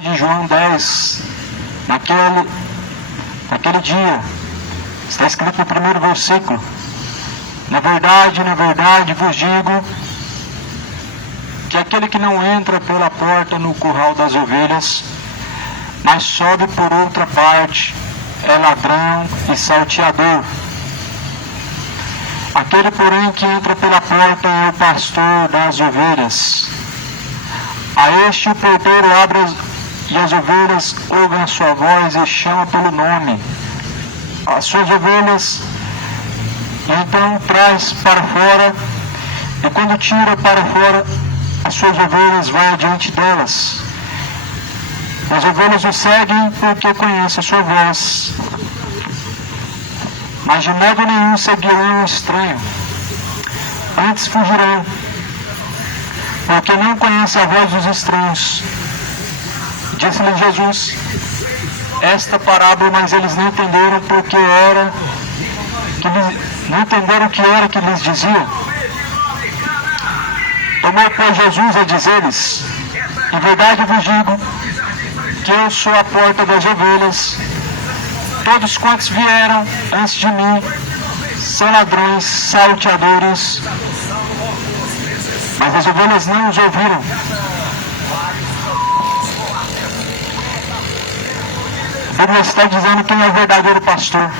de João 10, naquele dia, está escrito no primeiro versículo: na verdade, vos digo que aquele que não entra pela porta no curral das ovelhas, mas sobe por outra parte, é ladrão e salteador. Aquele, porém, que entra pela porta é o pastor das ovelhas. A este o porteiro abre e as ovelhas ouvem a sua voz e chama pelo nome as suas ovelhas, e então traz para fora, e quando tira para fora as suas ovelhas, vai adiante delas. As ovelhas o seguem porque conhecem a sua voz, mas de modo nenhum seguirão o estranho, antes fugirão, porque não conhecem a voz dos estranhos. Disse-lhe Jesus esta parábola, mas eles não entenderam o que era que lhes dizia. Tomou, pois, Jesus a dizer-lhes: em verdade vos digo que eu sou a porta das ovelhas. Todos quantos vieram antes de mim são ladrões, salteadores, mas as ovelhas não os ouviram. A Bíblia está dizendo quem é o verdadeiro pastor.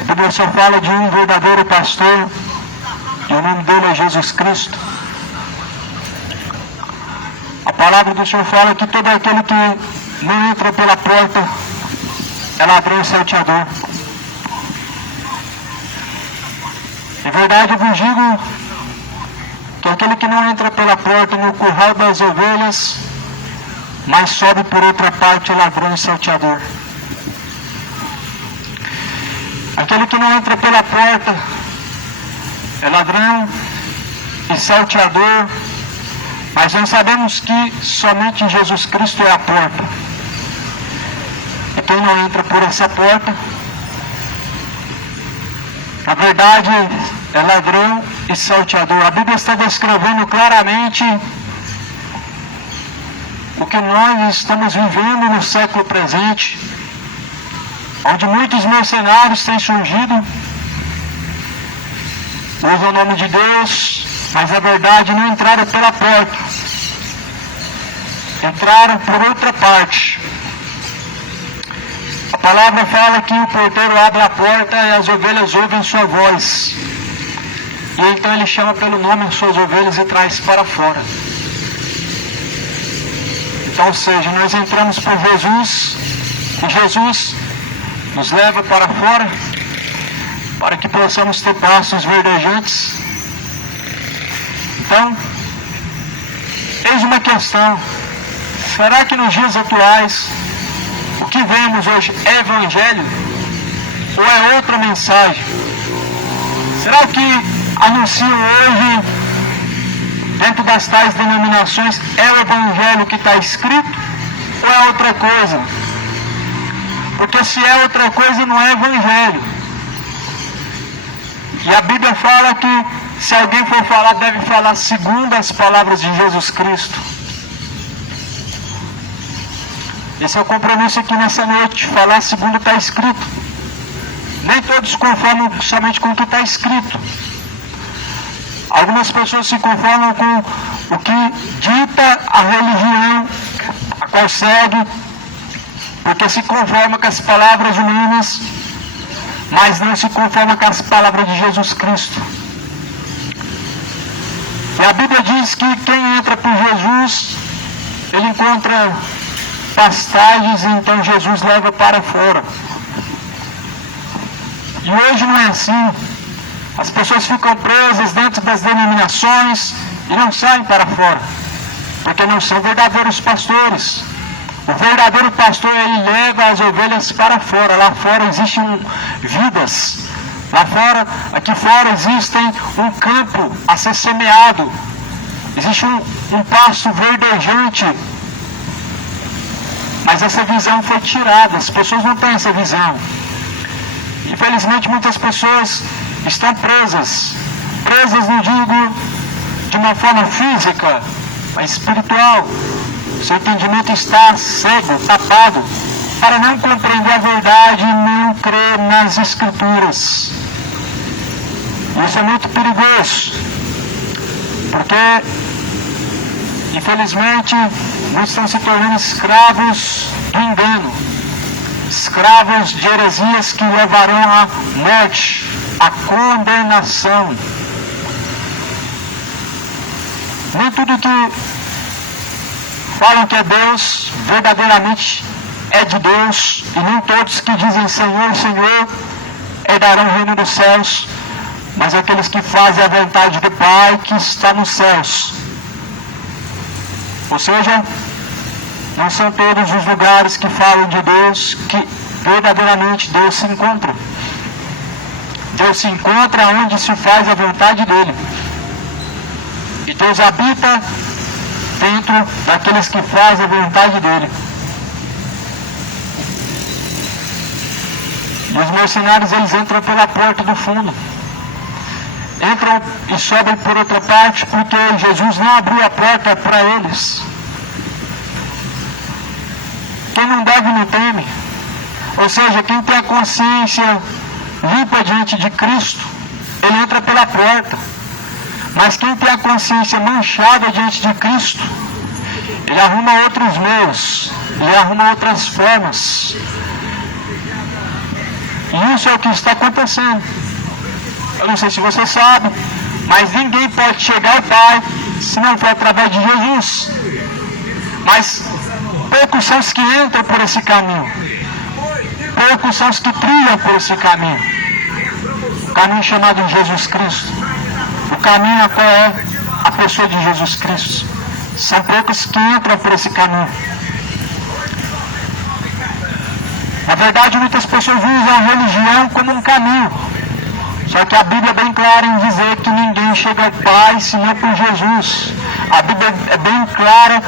A Bíblia só fala de um verdadeiro pastor, e o nome dele é Jesus Cristo. A palavra do Senhor fala que todo aquele que não entra pela porta é ladrão e salteador. Em verdade eu vos digo que aquele que não entra pela porta no curral das ovelhas, mas sobe por outra parte, é ladrão e salteador. Aquele que não entra pela porta é ladrão e salteador, mas nós sabemos que somente Jesus Cristo é a porta. E quem não entra por essa porta, na verdade, é ladrão e salteador. A Bíblia está descrevendo claramente o que nós estamos vivendo no século presente, onde muitos mercenários têm surgido, usam o nome de Deus, mas na verdade não entraram pela porta, entraram por outra parte. A palavra fala que o porteiro abre a porta e as ovelhas ouvem sua voz, e então ele chama pelo nome as suas ovelhas e traz para fora. Então, ou seja, nós entramos por Jesus, e Jesus nos leva para fora, para que possamos ter pastos verdejantes. Então, eis uma questão: será que nos dias atuais o que vemos hoje é evangelho ou é outra mensagem? Será que anunciam hoje, dentro das tais denominações, é o evangelho que está escrito ou é outra coisa? Porque se é outra coisa, não é evangelho. E a Bíblia fala que se alguém for falar, deve falar segundo as palavras de Jesus Cristo. Esse é o compromisso aqui nessa noite, falar segundo está escrito. Nem todos se conformam somente com o que está escrito. Algumas pessoas se conformam com o que dita a religião a qual segue, porque se conforma com as palavras humanas, mas não se conforma com as palavras de Jesus Cristo. E a Bíblia diz que quem entra por Jesus, ele encontra pastagens, e então Jesus leva para fora. E hoje não é assim. As pessoas ficam presas dentro das denominações e não saem para fora, porque não são verdadeiros pastores. O verdadeiro pastor, ele leva as ovelhas para fora. Lá fora existem vidas. Lá fora, aqui fora existem um campo a ser semeado. Existe um pasto verdejante. Mas essa visão foi tirada. As pessoas não têm essa visão. Infelizmente, muitas pessoas estão presas. Presas, não digo de uma forma física, mas espiritual. Seu entendimento está cego, tapado, para não compreender a verdade e não crer nas Escrituras. Isso é muito perigoso, porque, infelizmente, muitos estão se tornando escravos do engano, escravos de heresias que levarão à morte, à condenação. Nem tudo que falam que é Deus, verdadeiramente é de Deus, e nem todos que dizem Senhor, Senhor, herdarão o reino dos céus, mas aqueles que fazem a vontade do Pai que está nos céus. Ou seja, não são todos os lugares que falam de Deus que verdadeiramente Deus se encontra. Deus se encontra onde se faz a vontade dEle. E Deus habita dentro daqueles que fazem a vontade dEle. E os mercenários, eles entram pela porta do fundo. Entram e sobem por outra parte, porque Jesus não abriu a porta para eles. Quem não deve não teme. Ou seja, quem tem a consciência limpa diante de Cristo, ele entra pela porta. Mas quem tem a consciência manchada diante de Cristo, ele arruma outros meios, ele arruma outras formas. E isso é o que está acontecendo. Eu não sei se você sabe, mas ninguém pode chegar ao Pai se não for através de Jesus. Mas poucos são os que entram por esse caminho. Poucos são os que trilham por esse caminho. O caminho chamado Jesus Cristo. O caminho a qual é a pessoa de Jesus Cristo. São poucos que entram por esse caminho. Na verdade, muitas pessoas usam a religião como um caminho. Só que a Bíblia é bem clara em dizer que ninguém chega ao Pai senão por Jesus. A Bíblia é bem clara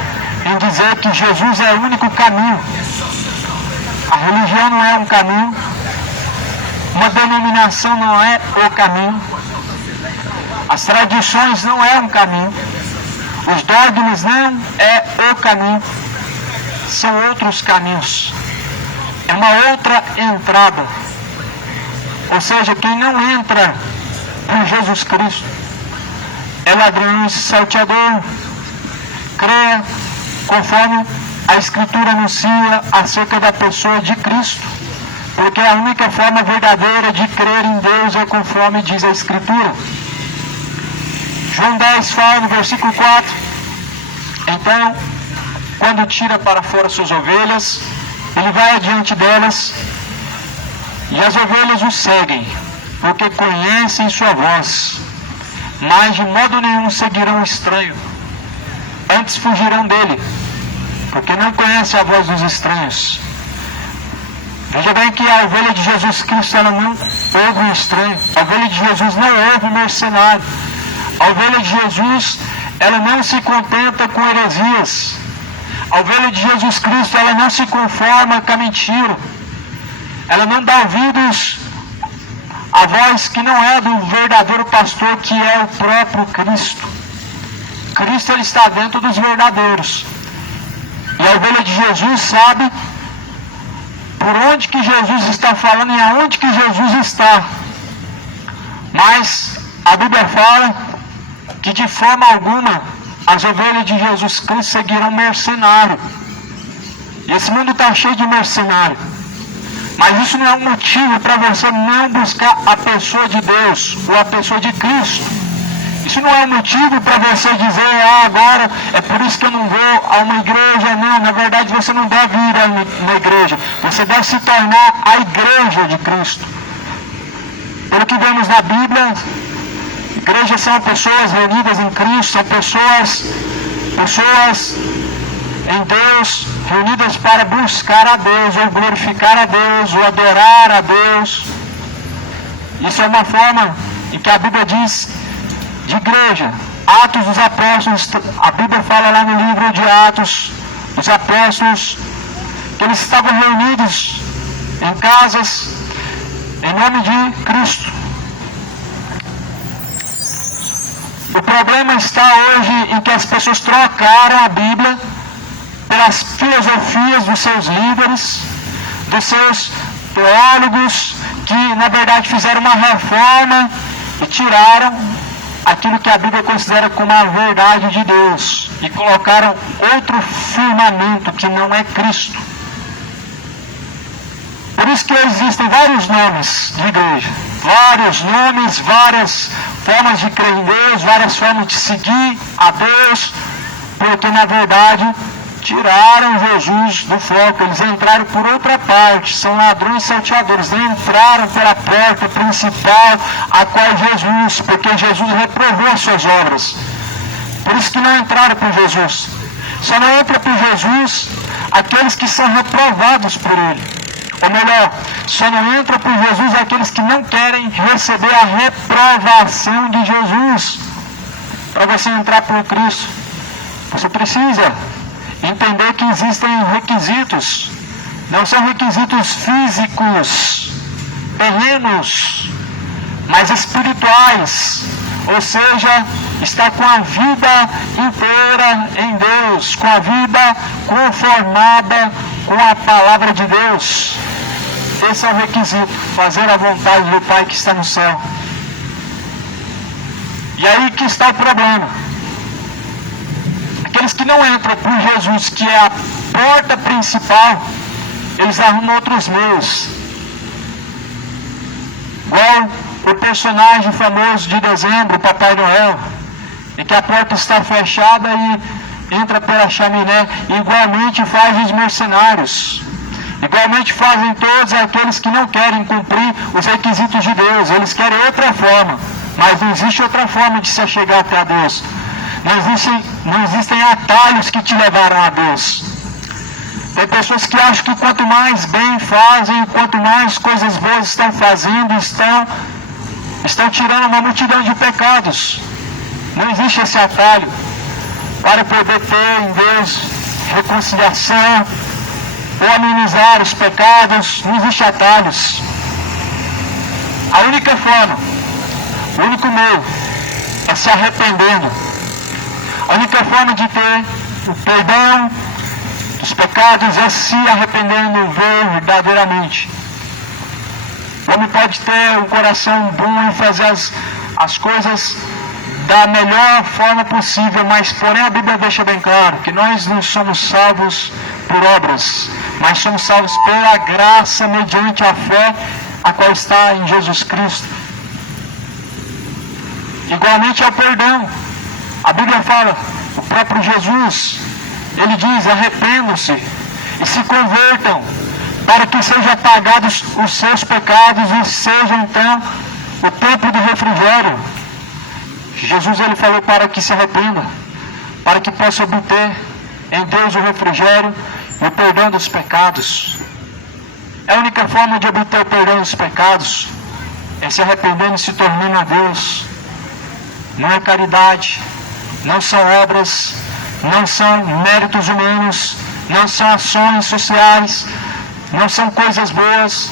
em dizer que Jesus é o único caminho. A religião não é um caminho. Uma denominação não é o caminho. As tradições não é um caminho. Os dogmas não é o caminho. São outros caminhos. É uma outra entrada. Ou seja, quem não entra por Jesus Cristo é ladrão e salteador. Creia conforme a Escritura anuncia acerca da pessoa de Cristo. Porque a única forma verdadeira de crer em Deus é conforme diz a Escritura. João 10 fala no versículo 4. Então, quando tira para fora suas ovelhas, ele vai adiante delas, e as ovelhas o seguem, porque conhecem sua voz, mas de modo nenhum seguirão o estranho, antes fugirão dele, porque não conhecem a voz dos estranhos. Veja bem que a ovelha de Jesus Cristo, ela não ouve o estranho. A ovelha de Jesus não ouve o mercenário. A ovelha de Jesus, ela não se contenta com heresias. A ovelha de Jesus Cristo, ela não se conforma com a mentira. Ela não dá ouvidos à voz que não é do verdadeiro pastor, que é o próprio Cristo. Cristo, ele está dentro dos verdadeiros. E a ovelha de Jesus sabe por onde que Jesus está falando e aonde que Jesus está. Mas a Bíblia fala que de forma alguma as ovelhas de Jesus Cristo seguirão mercenário. E esse mundo está cheio de mercenário. Mas isso não é um motivo para você não buscar a pessoa de Deus ou a pessoa de Cristo. Isso não é um motivo para você dizer, agora é por isso que eu não vou a uma igreja. Não, na verdade você não deve ir na igreja. Você deve se tornar a igreja de Cristo. Pelo que vemos na Bíblia, igrejas são pessoas reunidas em Cristo, são pessoas em Deus, reunidas para buscar a Deus, ou glorificar a Deus, ou adorar a Deus. Isso é uma forma em que a Bíblia diz de igreja. Atos dos Apóstolos, a Bíblia fala lá no livro de Atos dos Apóstolos, que eles estavam reunidos em casas, em nome de Cristo. O problema está hoje em que as pessoas trocaram a Bíblia pelas filosofias dos seus líderes, dos seus teólogos, que na verdade fizeram uma reforma e tiraram aquilo que a Bíblia considera como a verdade de Deus e colocaram outro firmamento que não é Cristo. Por isso que existem vários nomes de igreja, vários nomes, várias formas de crer em Deus, várias formas de seguir a Deus, porque na verdade tiraram Jesus do foco, eles entraram por outra parte, são ladrões e salteadores, entraram pela porta principal, a qual é Jesus, porque Jesus reprovou as suas obras. Por isso que não entraram por Jesus. Só não entra por Jesus aqueles que são reprovados por Ele. Ou melhor, só não entra por Jesus aqueles que não querem receber a reprovação de Jesus. Para você entrar por Cristo, você precisa entender que existem requisitos. Não são requisitos físicos, terrenos, mas espirituais. Ou seja, estar com a vida inteira em Deus, com a vida conformada com a palavra de Deus. Esse é o requisito, fazer a vontade do Pai que está no céu. E aí que está o problema. Aqueles que não entram por Jesus, que é a porta principal, eles arrumam outros meios. Igual o personagem famoso de dezembro, Papai Noel, em que a porta está fechada e entra pela chaminé. Igualmente fazem os mercenários. Igualmente fazem todos aqueles que não querem cumprir os requisitos de Deus. Eles querem outra forma, mas não existe outra forma de se chegar até a Deus. Não existem atalhos que te levaram a Deus. Tem pessoas que acham que quanto mais bem fazem, quanto mais coisas boas estão fazendo, estão tirando uma multidão de pecados. Não existe esse atalho para poder ter em Deus reconciliação ou amenizar os pecados. Não existe atalhos. A única forma, o único meio é se arrependendo. A única forma de ter o perdão dos pecados é se arrependendo verdadeiramente. O homem pode ter um coração bom e fazer as coisas da melhor forma possível, mas porém a Bíblia deixa bem claro que nós não somos salvos por obras, mas somos salvos pela graça mediante a fé a qual está em Jesus Cristo. Igualmente ao perdão. A Bíblia fala, o próprio Jesus, ele diz, arrependam-se e se convertam, para que sejam apagados os seus pecados e seja então o tempo do refrigério. Jesus ele falou para que se arrependa, para que possa obter em Deus o refrigério e o perdão dos pecados. A única forma de obter o perdão dos pecados é se arrependendo e se tornando a Deus. Não é caridade, não são obras, não são méritos humanos, não são ações sociais, não são coisas boas,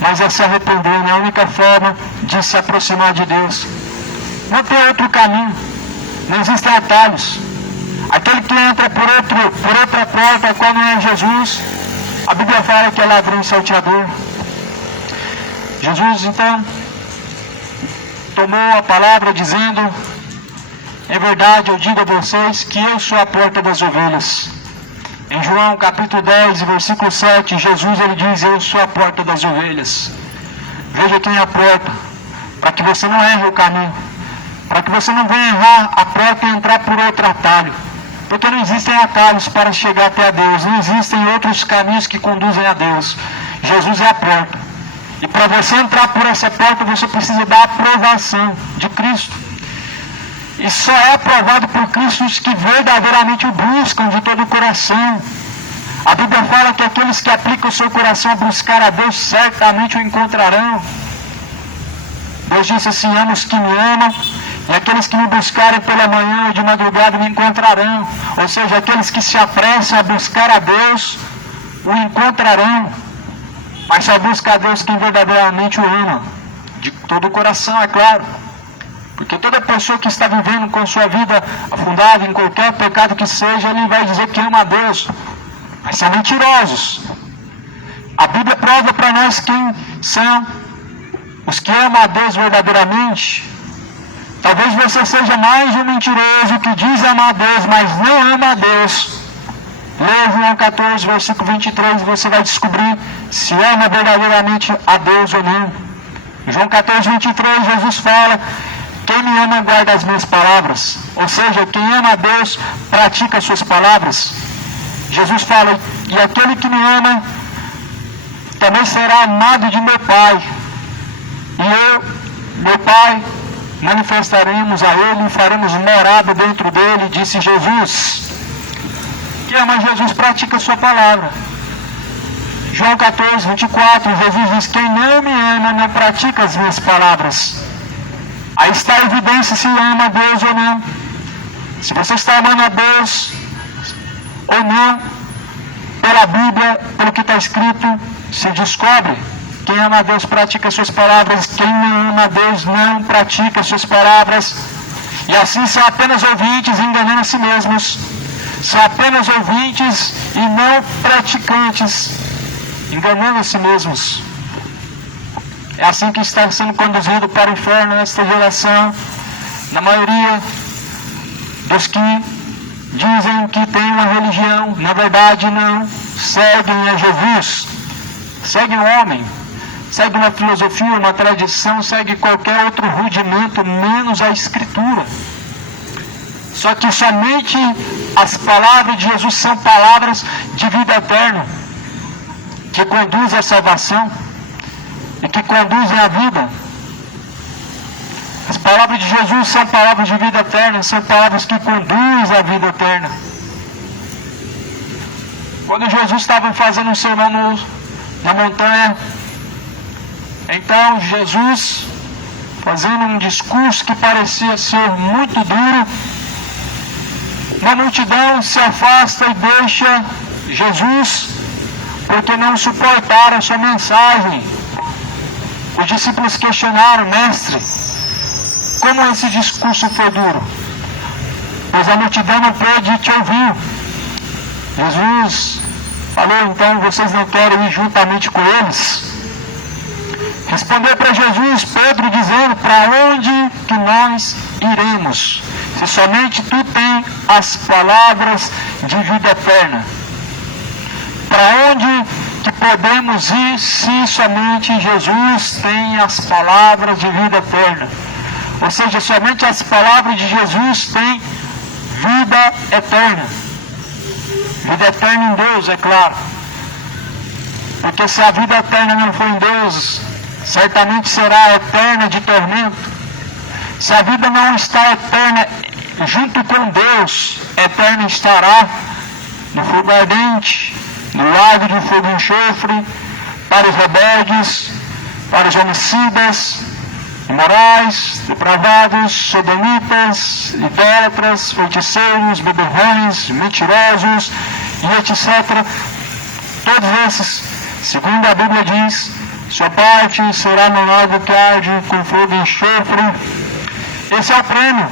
mas é se arrependendo. É a única forma de se aproximar de Deus. Não tem outro caminho, não existem atalhos. Aquele que entra por outra porta, qual não é Jesus, a Bíblia fala que é ladrão e salteador. Jesus então tomou a palavra dizendo, em verdade eu digo a vocês que eu sou a porta das ovelhas. Em João capítulo 10, versículo 7, Jesus ele diz, eu sou a porta das ovelhas. Veja quem é a porta, para que você não erre o caminho, para que você não venha errar a porta e entrar por outro atalho. Porque não existem atalhos para chegar até a Deus, não existem outros caminhos que conduzem a Deus. Jesus é a porta. E para você entrar por essa porta, você precisa da aprovação de Cristo. E só é aprovado por Cristo os que verdadeiramente o buscam de todo o coração. A Bíblia fala que aqueles que aplicam o seu coração a buscar a Deus, certamente o encontrarão. Deus disse assim, amo os que me amam, e aqueles que me buscarem pela manhã ou de madrugada me encontrarão. Ou seja, aqueles que se apressam a buscar a Deus, o encontrarão. Mas só busca a Deus quem verdadeiramente o ama. De todo o coração, é claro. Porque toda pessoa que está vivendo com sua vida afundada em qualquer pecado que seja, ele vai dizer que ama a Deus. Mas são mentirosos. A Bíblia prova para nós quem são os que amam a Deus verdadeiramente. Talvez você seja mais um mentiroso que diz amar a Deus, mas não ama a Deus. Leia João 14, versículo 23, e você vai descobrir se ama verdadeiramente a Deus ou não. João 14, 23, Jesus fala: quem me ama guarda as minhas palavras. Ou seja, quem ama a Deus pratica as suas palavras. Jesus fala: e aquele que me ama também será amado de meu Pai. E eu, meu Pai, manifestaremos a Ele e faremos morada dentro dele, disse Jesus. Quem ama Jesus pratica a sua palavra. João 14, 24, Jesus diz: quem não me ama não pratica as minhas palavras. Aí está a evidência se ama a Deus ou não. Se você está amando a Deus ou não, pela Bíblia, pelo que está escrito, se descobre. Quem ama a Deus pratica as suas palavras, quem não ama a Deus não pratica as suas palavras. E assim são apenas ouvintes enganando a si mesmos. São apenas ouvintes e não praticantes, enganando a si mesmos. É assim que está sendo conduzido para o inferno nesta geração. Na maioria dos que dizem que tem uma religião, na verdade não seguem a Jesus. Seguem o homem, seguem uma filosofia, uma tradição, seguem qualquer outro rudimento, menos a Escritura. Só que somente as palavras de Jesus são palavras de vida eterna, que conduzem à salvação e que conduzem à vida. As palavras de Jesus são palavras de vida eterna, são palavras que conduzem à vida eterna. Quando Jesus estava fazendo um sermão na montanha, então Jesus, fazendo um discurso que parecia ser muito duro, a multidão se afasta e deixa Jesus, porque não suportaram a sua mensagem. Os discípulos questionaram: mestre, como esse discurso foi duro? Pois a multidão não pode te ouvir. Jesus falou: então vocês não querem ir juntamente com eles? Respondeu para Jesus Pedro, dizendo: para onde que nós iremos, se somente tu tens as palavras de vida eterna? Para onde que podemos ir se somente Jesus tem as palavras de vida eterna? Ou seja, somente as palavras de Jesus têm vida eterna. Vida eterna em Deus, é claro. Porque se a vida eterna não for em Deus, certamente será eterna de tormento. Se a vida não está eterna junto com Deus, eterna estará no fogo ardente, no lago de fogo e enxofre, para os rebeldes, para os homicidas, imorais, depravados, sodomitas, idólatras, feiticeiros, beberrões, mentirosos e etc. Todos esses, segundo a Bíblia diz, sua parte será no lago que arde com fogo e enxofre. Esse é o prêmio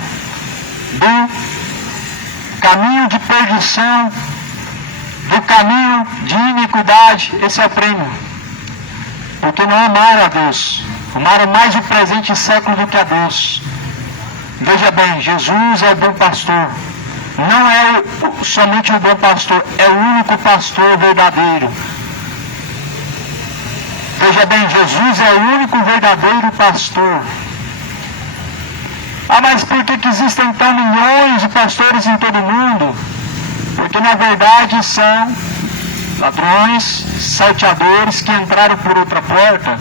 do caminho de perdição, do caminho de iniquidade. Esse é o prêmio. Porque não amaram a Deus, amaram mais o presente século do que a Deus. Veja bem, Jesus é o bom pastor. Não é somente o bom pastor, é o único pastor verdadeiro. Veja bem, Jesus é o único verdadeiro pastor. Ah, mas por que existem então milhões de pastores em todo o mundo? Porque na verdade são ladrões, salteadores que entraram por outra porta.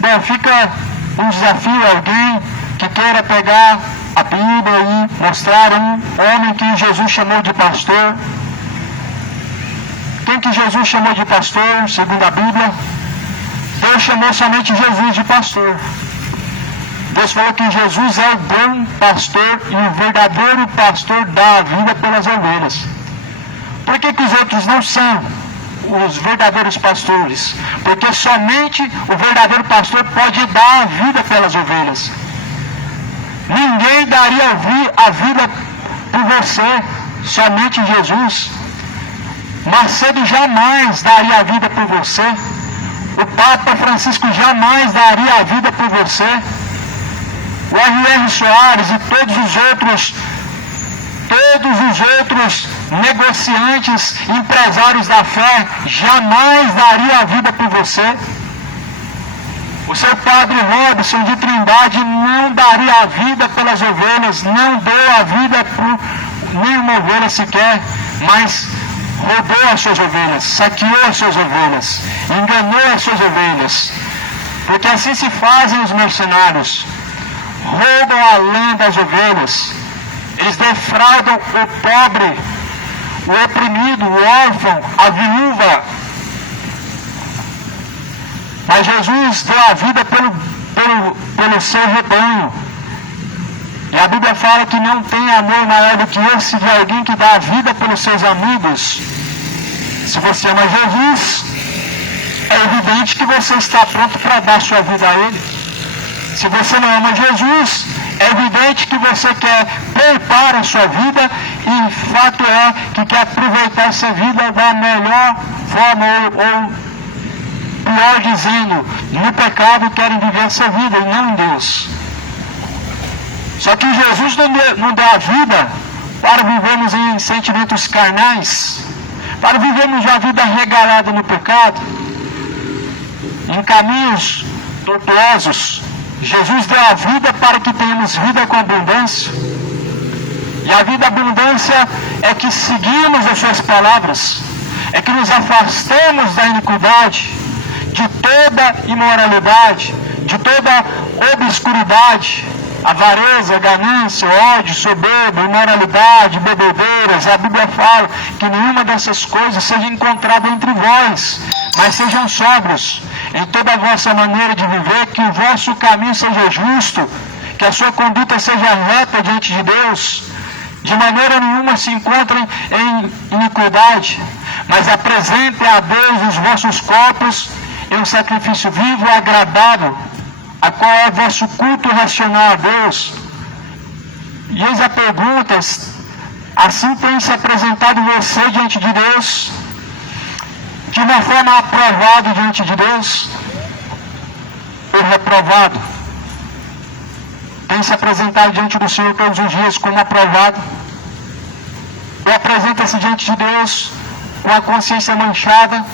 Bom, fica um desafio a alguém que queira pegar a Bíblia e mostrar um homem que Jesus chamou de pastor. Quem que Jesus chamou de pastor, segundo a Bíblia? Deus chamou somente Jesus de pastor. Deus falou que Jesus é o bom pastor e o verdadeiro pastor dá a vida pelas ovelhas. Por que que os outros não são os verdadeiros pastores? Porque somente o verdadeiro pastor pode dar a vida pelas ovelhas. Ninguém daria a vida por você, somente Jesus. Macedo jamais daria a vida por você. O Papa Francisco jamais daria a vida por você. O R.R. Soares e todos os outros negociantes, empresários da fé, jamais daria a vida por você. O seu padre Robson de Trindade não daria a vida pelas ovelhas, não deu a vida por nenhuma ovelha sequer, mas roubou as suas ovelhas, saqueou as suas ovelhas, enganou as suas ovelhas. Porque assim se fazem os mercenários. Roubam a lã das ovelhas. Eles defraudam o pobre, o oprimido, o órfão, a viúva. Mas Jesus deu a vida pelo seu rebanho. E a Bíblia fala que não tem amor maior do que esse de alguém que dá a vida pelos seus amigos. Se você ama Jesus, é evidente que você está pronto para dar sua vida a Ele. Se você não ama Jesus, é evidente que você quer poupar a sua vida e fato é que quer aproveitar essa vida da melhor forma ou pior dizendo, no pecado querem viver essa vida e não em Deus. Só que Jesus não deu a vida para vivermos em sentimentos carnais, para vivermos a vida regalada no pecado, em caminhos tortuosos. Jesus deu a vida para que tenhamos vida com abundância. E a vida abundância é que seguimos as suas palavras, é que nos afastamos da iniquidade, de toda imoralidade, de toda obscuridade, avareza, ganância, ódio, soberba, imoralidade, bebedeiras. A Bíblia fala que nenhuma dessas coisas seja encontrada entre vós, mas sejam sóbrios em toda a vossa maneira de viver, que o vosso caminho seja justo, que a sua conduta seja reta diante de Deus. De maneira nenhuma se encontrem em iniquidade, mas apresentem a Deus os vossos corpos em um sacrifício vivo e agradável, a qual é o vosso culto racional a Deus. E eis a pergunta: assim tem se apresentado você diante de Deus, de uma forma aprovada diante de Deus, ou reprovado? Tem se apresentado diante do Senhor todos os dias como aprovado? Ou apresenta-se diante de Deus com a consciência manchada,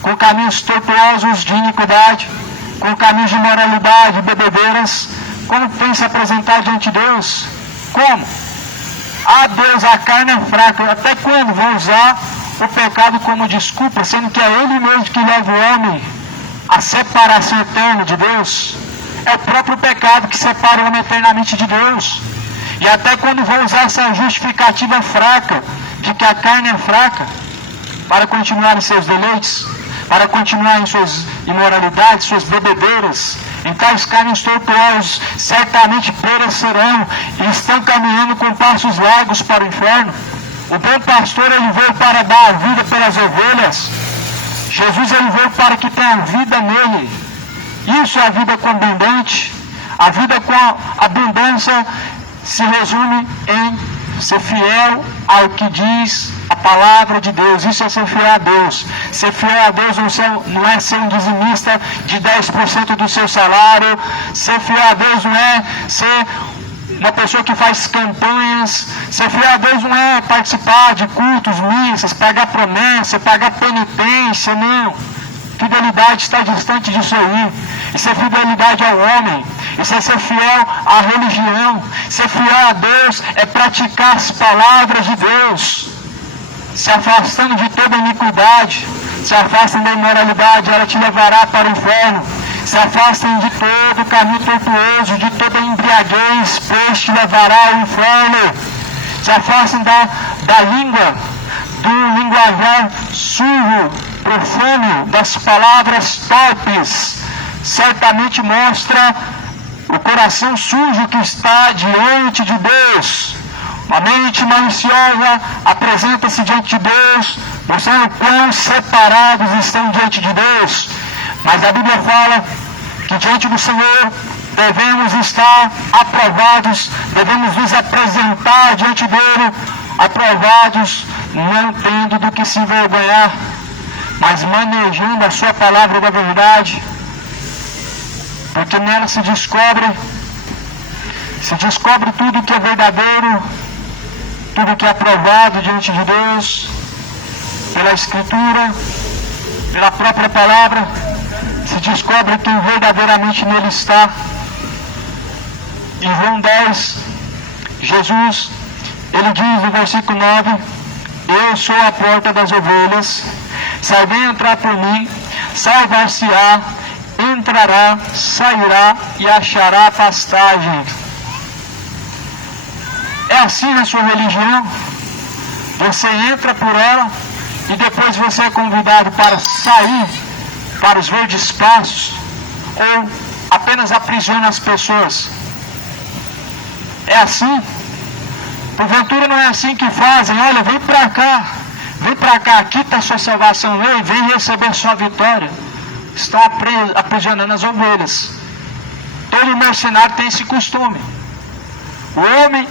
com caminhos tortuosos de iniquidade, com caminhos de imoralidade, bebedeiras? Como tem se apresentado diante de Deus? Como? Ah, Deus, a carne é fraca. Até quando vou usar o pecado como desculpa, sendo que é Ele mesmo que leva o homem à separação eterna de Deus? É o próprio pecado que separa o homem eternamente de Deus. E até quando vou usar essa justificativa fraca, de que a carne é fraca, para continuar em seus deleites, para continuar em suas imoralidades, suas bebedeiras? Então os caminhos tortuosos certamente perecerão e estão caminhando com passos largos para o inferno. O bom pastor, ele veio para dar a vida pelas ovelhas. Jesus, ele veio para que tenha vida nele. Isso é a vida com abundante. A vida com abundância se resume em ser fiel ao que diz a palavra de Deus. Isso é ser fiel a Deus. Ser fiel a Deus não é ser um dizimista de 10% do seu salário. Ser fiel a Deus não é ser uma pessoa que faz campanhas. Ser fiel a Deus não é participar de cultos, missas, pagar promessa, pagar penitência, não. Fidelidade está distante disso aí. Isso é fidelidade ao homem. Isso é ser fiel à religião. Ser fiel a Deus é praticar as palavras de Deus, se afastando de toda iniquidade. Se afastem da imoralidade, ela te levará para o inferno. Se afastem de todo caminho tortuoso, de toda embriaguez, pois te levará ao inferno. Se afastem da língua, do linguajar sujo, profano, das palavras torpes. Certamente mostra o coração sujo que está diante de Deus. A mente maliciosa apresenta-se diante de Deus, mostrando quão separados estão diante de Deus. Mas a Bíblia fala que diante do Senhor devemos estar aprovados, devemos nos apresentar diante dele, aprovados, não tendo do que se envergonhar, mas manejando a sua palavra da verdade, porque nela se descobre tudo que é verdadeiro, tudo que é aprovado diante de Deus, pela Escritura, pela própria palavra, se descobre quem verdadeiramente nele está. Em João 10, Jesus, ele diz no versículo 9, eu sou a porta das ovelhas, se alguém entrar por mim, salvar-se-á, entrará, sairá e achará pastagem. É assim na sua religião? Você entra por ela e depois você é convidado para sair para os verdes pastos, ou apenas aprisiona as pessoas? É assim? Porventura não é assim que fazem? Olha, vem para cá, aqui está a sua salvação, vem receber sua vitória. Estão aprisionando as ovelhas. Todo mercenário tem esse costume. O homem,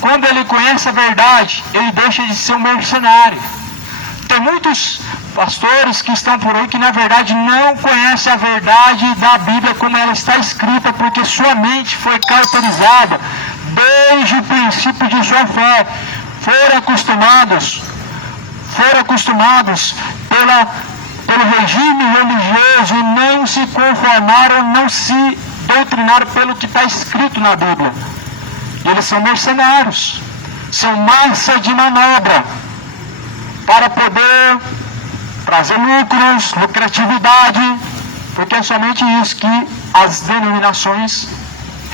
quando ele conhece a verdade, ele deixa de ser um mercenário. Tem muitos pastores que estão por aí que na verdade não conhecem a verdade da Bíblia como ela está escrita, porque sua mente foi cauterizada desde o princípio de sua fé. Foram acostumados pelo regime religioso e não se conformaram, não se doutrinaram pelo que está escrito na Bíblia. E eles são mercenários, são massa de manobra para poder trazer lucros, lucratividade, porque é somente isso que as denominações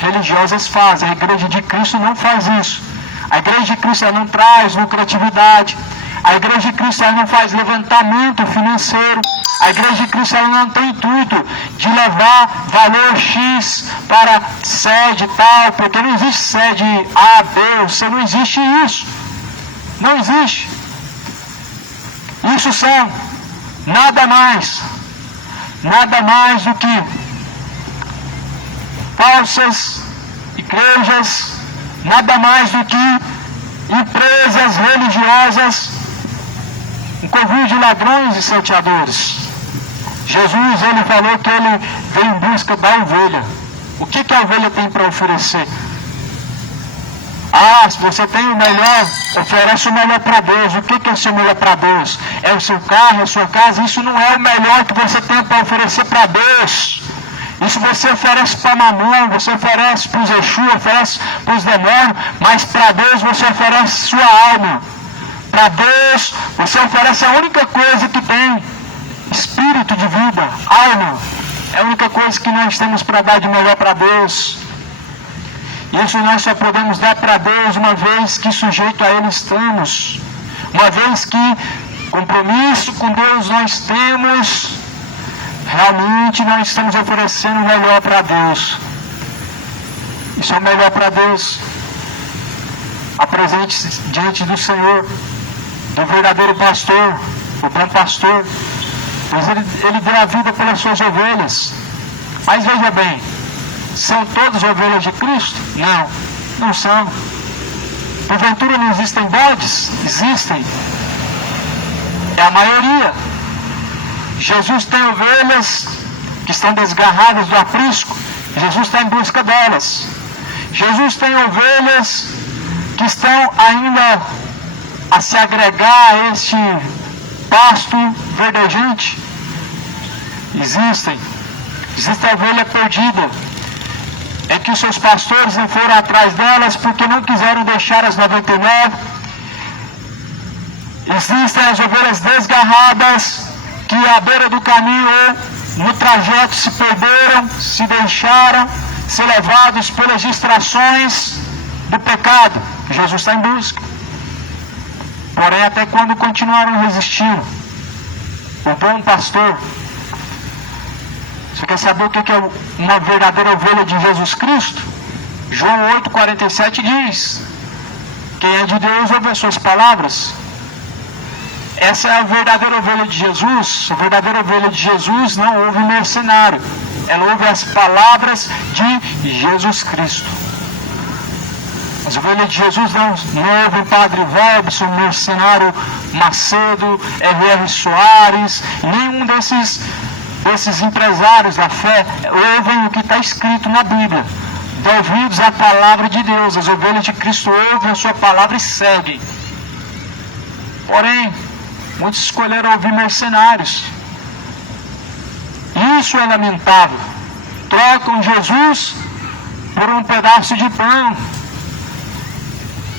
religiosas fazem. A Igreja de Cristo não faz isso. A Igreja de Cristo ela não traz lucratividade. A Igreja de Cristo ela não faz levantamento financeiro. A Igreja de Cristo ela não tem intuito de levar valor X para sede tal, porque não existe sede A, B ou C, não existe isso. Não existe. Isso são nada mais do que falsas igrejas, nada mais do que empresas religiosas, um convívio de ladrões e salteadores. Jesus, ele falou que ele veio em busca da ovelha. O que a ovelha tem para oferecer? Se você tem o melhor, oferece o melhor para Deus. O que é o seu melhor para Deus? É o seu carro, é a sua casa? Isso não é o melhor que você tem para oferecer para Deus. Isso você oferece para Mamon, você oferece para os Exu, oferece para os demônios, mas para Deus você oferece sua alma. Para Deus você oferece a única coisa que tem: espírito de vida, alma. É a única coisa que nós temos para dar de melhor para Deus. Isso nós só podemos dar para Deus uma vez que sujeito a Ele estamos. Uma vez que compromisso com Deus nós temos, realmente nós estamos oferecendo o melhor para Deus. Isso é o melhor para Deus. Apresente-se diante do Senhor, do verdadeiro pastor, o bom pastor. Pois ele deu a vida pelas suas ovelhas. Mas veja bem, são todas ovelhas de Cristo? Não são. Porventura não existem bodes? Existem. É a maioria. Jesus tem ovelhas que estão desgarradas do aprisco. Jesus está em busca delas. Jesus tem ovelhas que estão ainda a se agregar a este pasto verdejante. Existe a ovelha perdida. É que os seus pastores não foram atrás delas porque não quiseram deixar as 99. Existem as ovelhas desgarradas que à beira do caminho, no trajeto, se perderam, se deixaram ser levados pelas distrações do pecado. Jesus está em busca. Porém, até quando continuaram resistindo, o bom pastor. Você quer saber o que é uma verdadeira ovelha de Jesus Cristo? João 8,47 diz: quem é de Deus ouve as suas palavras. Essa é a verdadeira ovelha de Jesus. A verdadeira ovelha de Jesus não ouve mercenário. ela ouve as palavras de Jesus Cristo. As ovelhas de Jesus não ouvem Padre Robson, Mercenário Macedo, R.R. Soares, nenhum desses empresários da fé ouvem o que está escrito na Bíblia. Dão ouvidos à palavra de Deus. As ovelhas de Cristo ouvem a sua palavra e seguem. Porém, muitos escolheram ouvir mercenários. Isso é lamentável. Trocam Jesus por um pedaço de pão.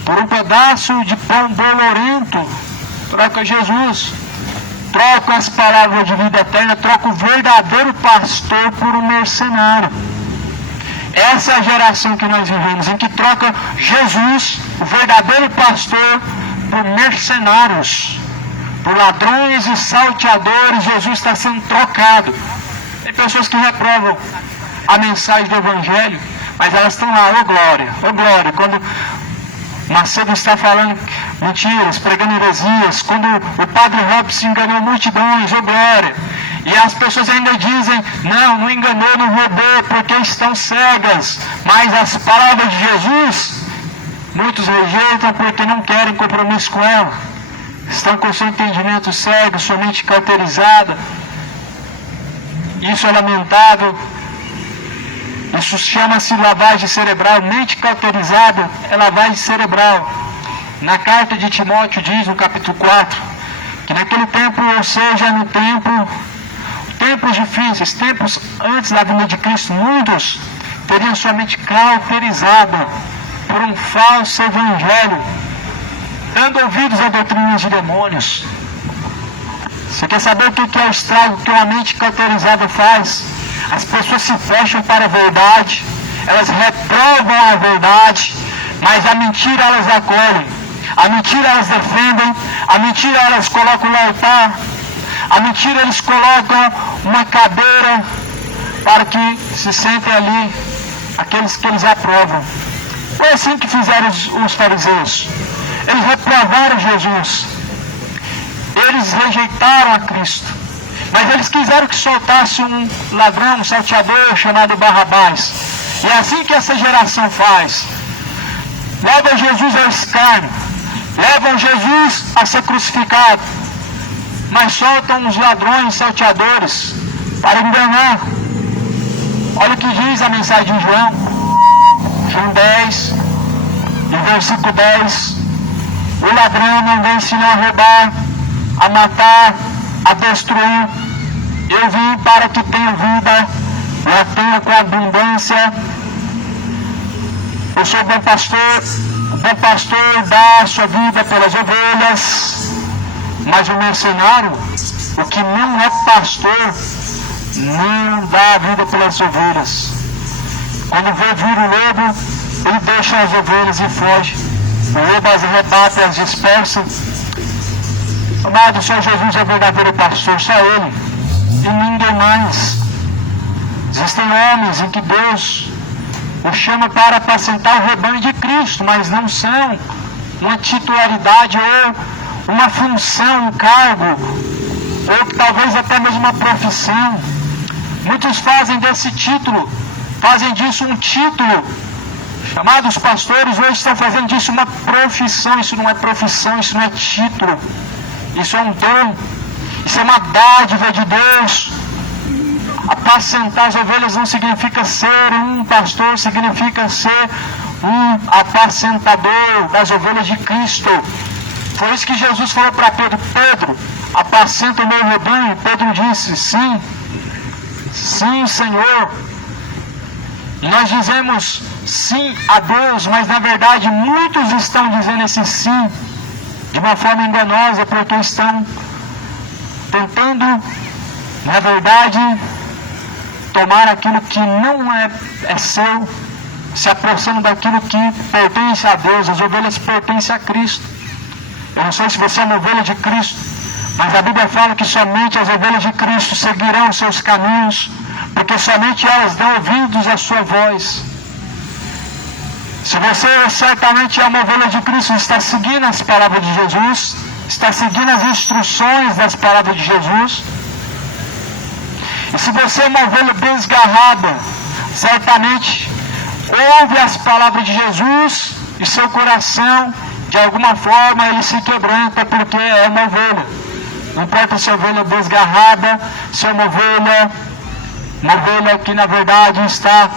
Por um pedaço de pão bolorento. Troca Jesus. Troca as palavras de vida eterna. Troca o verdadeiro pastor por um mercenário. Essa é a geração que nós vivemos, em que troca Jesus, o verdadeiro pastor, por mercenários, por ladrões e salteadores. Jesus está sendo trocado. Tem pessoas que reprovam a mensagem do Evangelho, mas elas estão lá, ô glória, quando Macedo está falando mentiras, pregando heresias, quando o Padre Robson enganou multidões, ô glória. E as pessoas ainda dizem, não enganou, não roubou, porque estão cegas. Mas as palavras de Jesus, muitos rejeitam porque não querem compromisso com ela. Estão com seu entendimento cego, sua mente cauterizada. Isso é lamentável. Isso chama-se lavagem cerebral. Mente cauterizada é lavagem cerebral. Na carta de Timóteo diz, no capítulo 4, que naquele tempo, ou seja, no tempos difíceis, tempos antes da vinda de Cristo, muitos teriam sua mente cauterizada por um falso evangelho, dando ouvidos a doutrinas de demônios. Você quer saber o que é o estrago que uma mente cauterizada faz? As pessoas se fecham para a verdade, elas reprovam a verdade, mas a mentira elas acolhem, a mentira elas defendem, a mentira elas colocam no altar, a mentira eles colocam uma cadeira para que se sentem ali aqueles que eles aprovam. Foi assim que fizeram os fariseus. Eles reprovaram Jesus. Eles rejeitaram a Cristo. Mas eles quiseram que soltasse um ladrão, um salteador chamado Barrabás. E é assim que essa geração faz. Levam Jesus ao escárnio. Levam Jesus a ser crucificado. Mas soltam os ladrões, salteadores, para enganar. Olha o que diz a mensagem de João. João 10, no versículo 10. O ladrão não vem senão a roubar, a matar, a destruir. Eu vim para que tenha vida, e a tenha com abundância. Eu sou o bom pastor dá a sua vida pelas ovelhas, mas o mercenário, o que não é pastor, não dá a vida pelas ovelhas. Quando vê vir o lobo, ele deixa as ovelhas e foge. O lobo as arrebata e as dispersa. Amado, só Jesus é o verdadeiro pastor, só Ele, e ninguém mais. Existem homens em que Deus o chama para apacentar o rebanho de Cristo, mas não são uma titularidade ou uma função, um cargo, ou talvez até mesmo uma profissão. Muitos fazem desse título, fazem disso um título. Chamados pastores hoje estão fazendo disso uma profissão. Isso não é profissão, isso não é título. Isso é um dom, isso é uma dádiva de Deus. Apacentar as ovelhas não significa ser um pastor, significa ser um apacentador das ovelhas de Cristo. Foi isso que Jesus falou para Pedro: Pedro, apacenta o meu rebanho. Pedro disse: sim, sim, Senhor. E nós dizemos sim a Deus, mas na verdade muitos estão dizendo esse sim de uma forma enganosa, porque estão tentando, na verdade, tomar aquilo que não é seu, se aproximando daquilo que pertence a Deus. As ovelhas pertencem a Cristo. Eu não sei se você é uma ovelha de Cristo, mas a Bíblia fala que somente as ovelhas de Cristo seguirão os seus caminhos, porque somente elas dão ouvidos à sua voz. Se você certamente é uma ovelha de Cristo, está seguindo as palavras de Jesus, está seguindo as instruções das palavras de Jesus. E se você é uma ovelha desgarrada, certamente ouve as palavras de Jesus e seu coração, de alguma forma, ele se quebranta porque é uma ovelha. Não importa se é ovelha desgarrada, se é uma ovelha que na verdade está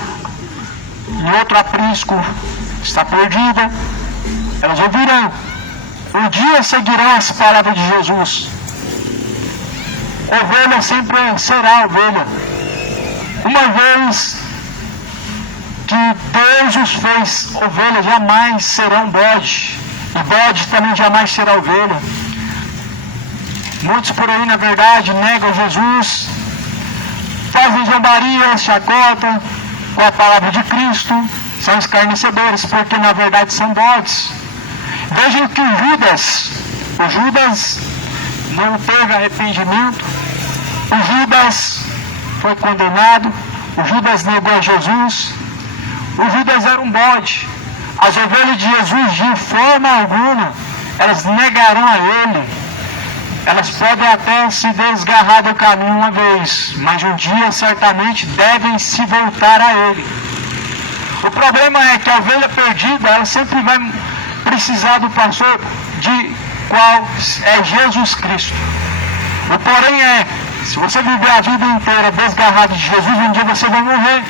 em outro aprisco, está perdida, elas ouvirão. Um dia seguirão as palavras de Jesus. Ovelha sempre será ovelha. Uma vez que Deus os fez ovelha, jamais serão bode. E bode também jamais será ovelha. Muitos por aí, na verdade, negam Jesus, fazem zombaria, chacota com a palavra de Cristo, são escarnecedores, porque na verdade são bodes. Vejam que o Judas não teve arrependimento, o Judas foi condenado, o Judas negou a Jesus, o Judas era um bode. As ovelhas de Jesus, de forma alguma, elas negarão a Ele. Elas podem até se desgarrar do caminho uma vez, mas um dia certamente devem se voltar a Ele. O problema é que a ovelha perdida, ela sempre vai precisar do pastor de qual é Jesus Cristo. O porém é, se você viver a vida inteira desgarrado de Jesus, um dia você vai morrer.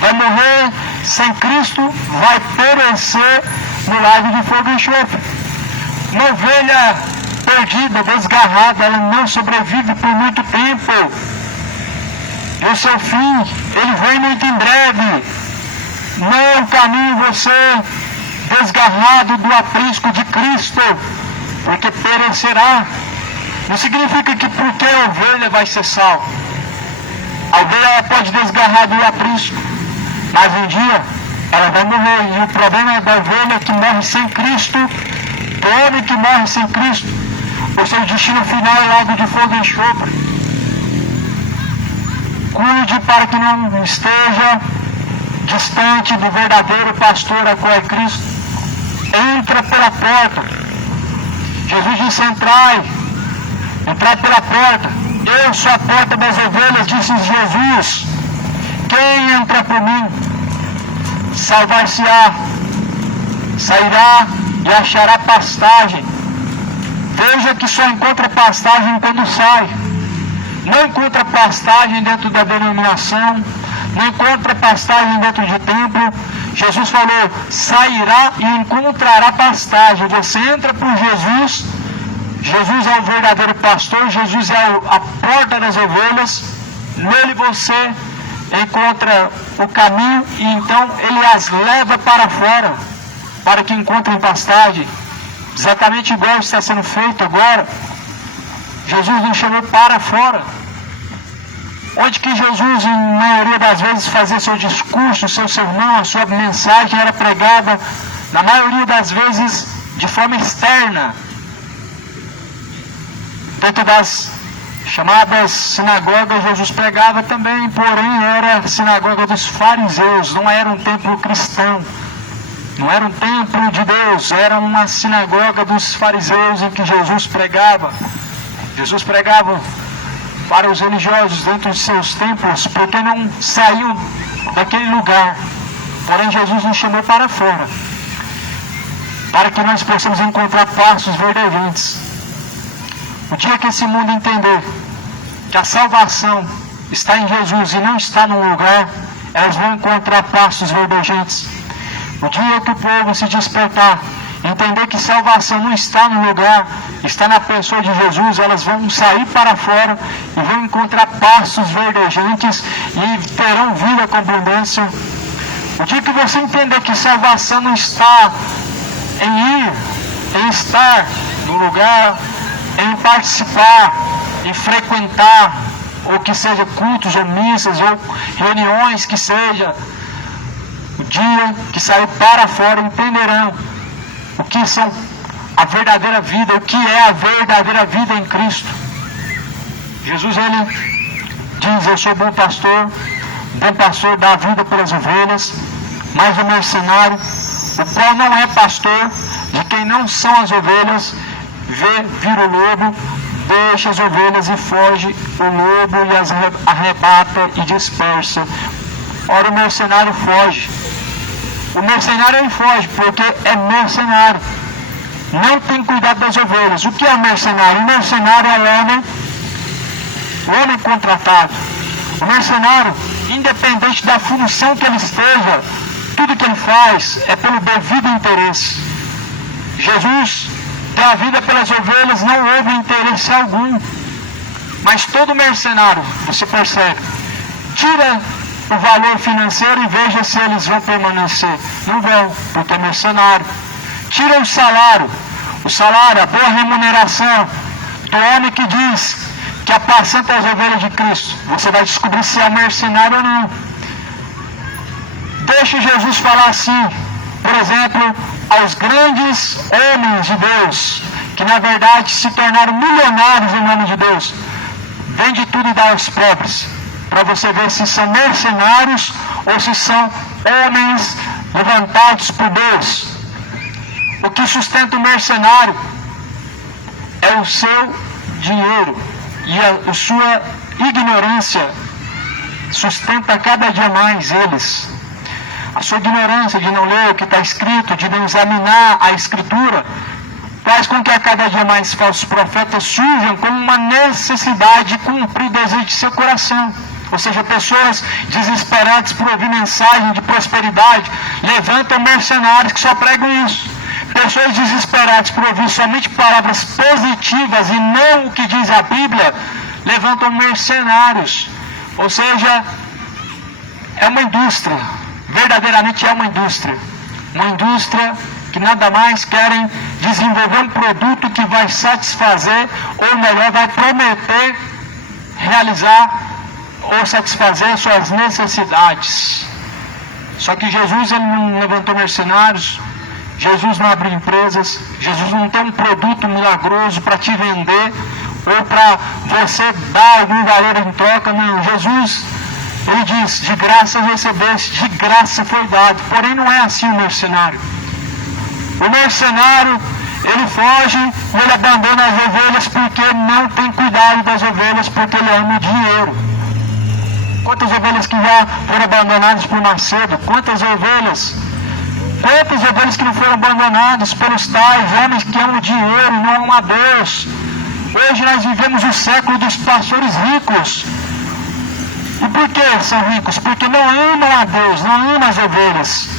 Vai morrer sem Cristo, vai perecer no lago de fogo e enxofre. Uma ovelha perdida, desgarrada, ela não sobrevive por muito tempo. E o seu fim, ele vem muito em breve. Não caminhe você desgarrado do aprisco de Cristo, porque perecerá. Não significa que porque a ovelha vai ser salva. A ovelha pode desgarrar do aprisco, mas um dia ela vai morrer. E o problema da ovelha é que morre sem Cristo. O homem que morre sem Cristo, o seu destino final é lago de fogo e enxofre. Cuide para que não esteja distante do verdadeiro pastor, a qual é Cristo. Entra pela porta. Jesus disse: entrai pela porta. Eu sou a porta das ovelhas, disse Jesus. Quem entra por mim salvar-se-á, sairá e achará pastagem. Veja que só encontra pastagem quando sai. Não encontra pastagem dentro da denominação, não encontra pastagem dentro de templo. Jesus falou: sairá e encontrará pastagem. Você entra por Jesus. Jesus é o verdadeiro pastor, Jesus é a porta das ovelhas. Nele você encontra o caminho e então ele as leva para fora, para que encontrem pastagem. Exatamente igual está sendo feito agora. Jesus nos chamou para fora. Onde que Jesus, em maioria das vezes, fazia seu discurso, seu sermão, a sua mensagem era pregada, na maioria das vezes, de forma externa. Dentro das chamadas sinagogas, Jesus pregava também, porém era a sinagoga dos fariseus, não era um templo cristão, não era um templo de Deus, era uma sinagoga dos fariseus em que Jesus pregava. Jesus pregava para os religiosos dentro de seus templos, porque não saíam daquele lugar. Porém, Jesus nos chamou para fora, para que nós possamos encontrar pastos verdejantes. O dia que esse mundo entender que a salvação está em Jesus e não está num lugar, elas vão encontrar pastos verdejantes. O dia que o povo se despertar, entender que salvação não está no lugar, está na pessoa de Jesus, elas vão sair para fora e vão encontrar pastos verdejantes e terão vida com abundância. O dia que você entender que salvação não está em ir, em estar no lugar, em participar, em frequentar, ou que seja cultos ou missas ou reuniões que seja, o dia que sair para fora entenderão o que são a verdadeira vida, o que é a verdadeira vida em Cristo. Jesus, ele diz: eu sou bom pastor dá a vida pelas ovelhas, mas o mercenário, o qual não é pastor, de quem não são as ovelhas, vê vir o lobo, deixa as ovelhas e foge, o lobo e as arrebata e dispersa. Ora, o mercenário foge. O mercenário ele foge porque é mercenário. Não tem cuidado das ovelhas. O que é o mercenário? O mercenário é o homem contratado. O mercenário, independente da função que ele esteja, tudo que ele faz é pelo devido interesse. Jesus tem a vida pelas ovelhas, não houve interesse algum. Mas todo mercenário, você percebe, tira o valor financeiro e veja se eles vão permanecer. Não vão, porque é mercenário. Tira o salário, a boa remuneração do homem que diz que apacenta as ovelhas de Cristo. Você vai descobrir se é mercenário ou não. Deixa Jesus falar assim, por exemplo, aos grandes homens de Deus, que na verdade se tornaram milionários em nome de Deus. Vende tudo e dá aos pobres, para você ver se são mercenários ou se são homens levantados por Deus. O que sustenta o mercenário é o seu dinheiro e a sua ignorância sustenta cada dia mais eles. A sua ignorância de não ler o que está escrito, de não examinar a Escritura, faz com que a cada dia mais falsos profetas surjam como uma necessidade de cumprir o desejo de seu coração. Ou seja, pessoas desesperadas por ouvir mensagem de prosperidade levantam mercenários que só pregam isso. Pessoas desesperadas por ouvir somente palavras positivas e não o que diz a Bíblia, levantam mercenários. Ou seja, é uma indústria, verdadeiramente é uma indústria. Uma indústria que nada mais querem desenvolver um produto que vai satisfazer, ou melhor, vai prometer realizar ou satisfazer suas necessidades. Só que Jesus ele não levantou mercenários, Jesus não abriu empresas, Jesus não tem um produto milagroso para te vender ou para você dar algum valor em troca. Não, Jesus, ele diz, de graça recebeste, de graça foi dado. Porém não é assim o mercenário. O mercenário, ele foge e ele abandona as ovelhas porque não tem cuidado das ovelhas, porque ele ama o dinheiro. Quantas ovelhas que já foram abandonadas por Macedo? Quantas ovelhas que não foram abandonadas pelos tais homens que amam o dinheiro, não amam a Deus? Hoje nós vivemos o século dos pastores ricos. E por que são ricos? Porque não amam a Deus, não amam as ovelhas.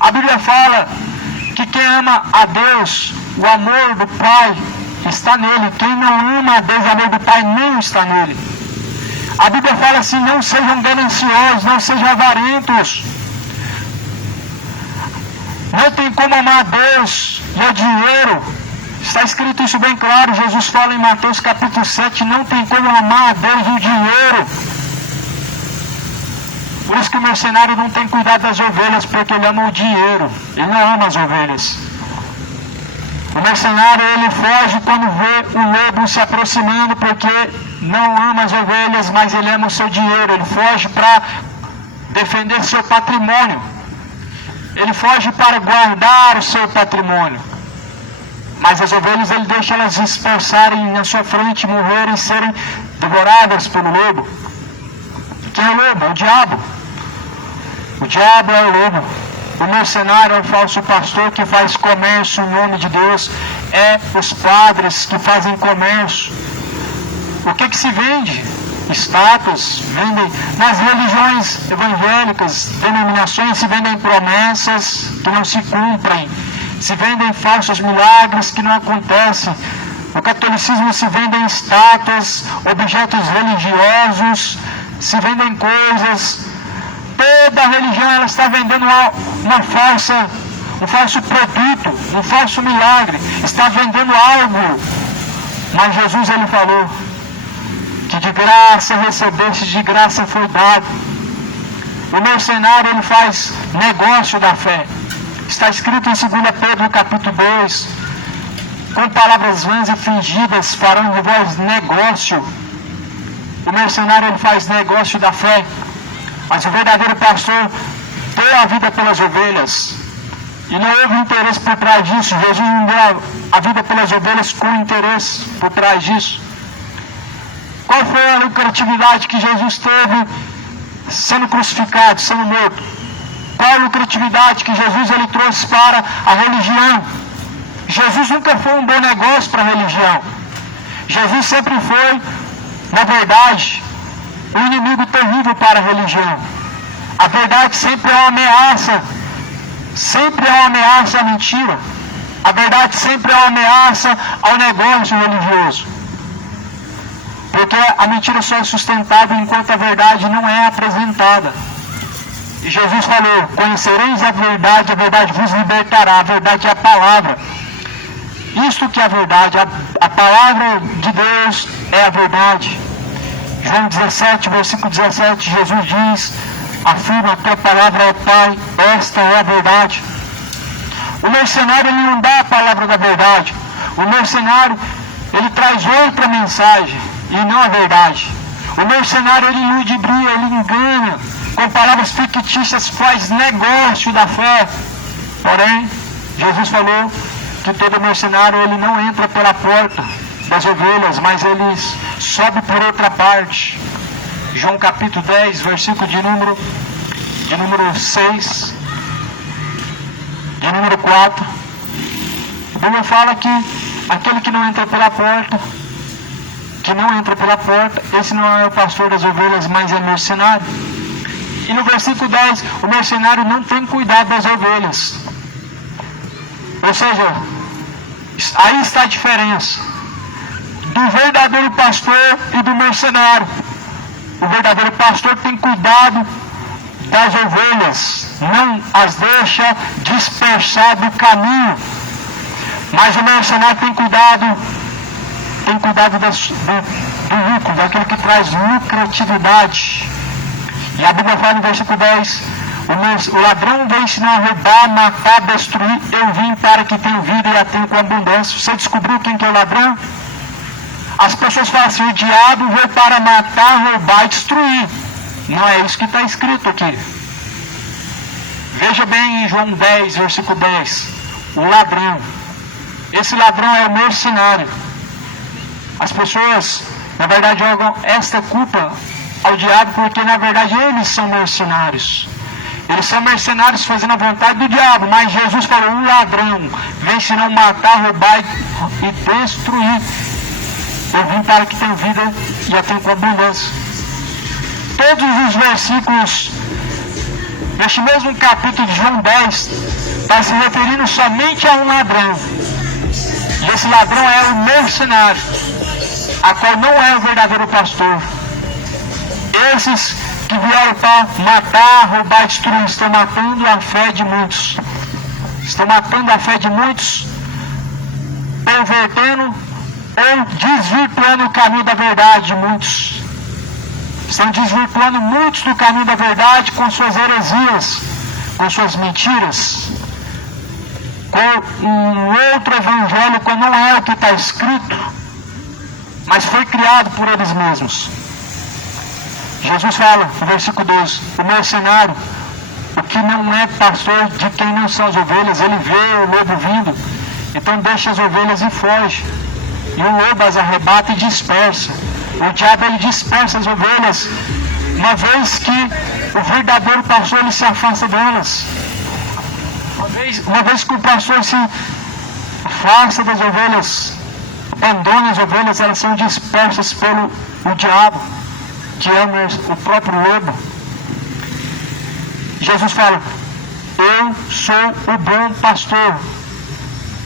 A Bíblia fala que quem ama a Deus, o amor do Pai está nele. Quem não ama a Deus, o amor do Pai não está nele. A Bíblia fala assim, não sejam gananciosos, não sejam avarentos. Não tem como amar a Deus e o dinheiro. Está escrito isso bem claro. Jesus fala em Mateus capítulo 7, não tem como amar a Deus e o dinheiro. Por isso que o mercenário não tem cuidado das ovelhas, porque ele ama o dinheiro. Ele não ama as ovelhas. O mercenário ele foge quando vê o lobo se aproximando, porque não ama as ovelhas, mas ele ama o seu dinheiro. Ele foge para defender seu patrimônio. Ele foge para guardar o seu patrimônio. Mas as ovelhas ele deixa elas dispersarem na sua frente, morrerem, serem devoradas pelo lobo. Quem é o lobo? É o diabo. O diabo é o lobo. O mercenário é o falso pastor que faz comércio em nome de Deus. É os padres que fazem comércio. O que se vende? Status, vendem nas religiões evangélicas, denominações se vendem promessas que não se cumprem, se vendem falsos milagres que não acontecem. No catolicismo se vendem estátuas, objetos religiosos, se vendem coisas. Toda a religião ela está vendendo um falso produto, um falso milagre, está vendendo algo. Mas Jesus ele falou que de graça recebeste, de graça foi dado. O mercenário ele faz negócio da fé. Está escrito em 2 Pedro capítulo 2, com palavras vãs e fingidas farão de vós negócio. O mercenário ele faz negócio da fé, mas o verdadeiro pastor deu a vida pelas ovelhas. E não houve interesse por trás disso. Jesus não deu a vida pelas ovelhas com interesse por trás disso. Qual foi a lucratividade que Jesus teve sendo crucificado, sendo morto? Qual a lucratividade que Jesus ele trouxe para a religião? Jesus nunca foi um bom negócio para a religião. Jesus sempre foi, na verdade, um inimigo terrível para a religião. A verdade sempre é uma ameaça. Sempre é uma ameaça à mentira. A verdade sempre é uma ameaça ao negócio religioso. Porque a mentira só é sustentável enquanto a verdade não é apresentada. E Jesus falou: conhecereis a verdade vos libertará. A verdade é a palavra. Isto que é a verdade, a palavra de Deus é a verdade. João 17, versículo 17, Jesus diz, afirma: a tua palavra é Pai, esta é a verdade. O mercenário ele não dá a palavra da verdade. O mercenário ele traz outra mensagem e não a verdade. O mercenário ele ludibria, ele engana, com palavras fictícias faz negócio da fé. Porém, Jesus falou que todo mercenário ele não entra pela porta das ovelhas, mas ele sobe por outra parte. João capítulo 10, versículo de número 6, de número 4. A Bíblia fala que aquele que não entra pela porta, esse não é o pastor das ovelhas, mas é mercenário. E no versículo 10, o mercenário não tem cuidado das ovelhas. Ou seja, aí está a diferença do verdadeiro pastor e do mercenário. O verdadeiro pastor tem cuidado das ovelhas, não as deixa dispersar do caminho. Mas o mercenário tem cuidado do lucro, daquilo que traz lucratividade. E a Bíblia fala no versículo 10, o ladrão veio senão a roubar, matar, destruir. Eu vim para que tenham vida e a tenham com abundância. Você descobriu quem que é o ladrão? As pessoas falam assim: o diabo veio para matar, roubar e destruir. Não é isso que está escrito aqui. Veja bem em João 10, versículo 10. O ladrão. Esse ladrão é o mercenário. As pessoas, na verdade, jogam esta culpa ao diabo porque, na verdade, eles são mercenários. Eles são mercenários fazendo a vontade do diabo. Mas Jesus falou: o ladrão vem senão matar, roubar e destruir. Eu vim para que tenham vida e a tenham com abundância. Todos os versículos neste mesmo capítulo de João 10 está se referindo somente a um ladrão. E esse ladrão é o mercenário, a qual não é o verdadeiro pastor. Esses que vieram para matar, roubar e destruir estão matando a fé de muitos. Estão matando a fé de muitos, pervertendo ou desvirtuando o caminho da verdade de muitos. Estão desvirtuando muitos do caminho da verdade com suas heresias, com suas mentiras, com um outro evangelho que não é o que está escrito, mas foi criado por eles mesmos. Jesus fala no versículo 12: o mercenário, o que não é pastor de quem não são as ovelhas, ele vê o lobo vindo, então deixa as ovelhas e foge. E o lobo as arrebata e dispersa. O diabo ele dispersa as ovelhas, uma vez que o verdadeiro pastor ele se afasta delas. Uma vez que o pastor se afasta das ovelhas, abandona as ovelhas, elas são dispersas pelo diabo, que é o próprio lobo. Jesus fala: eu sou o bom pastor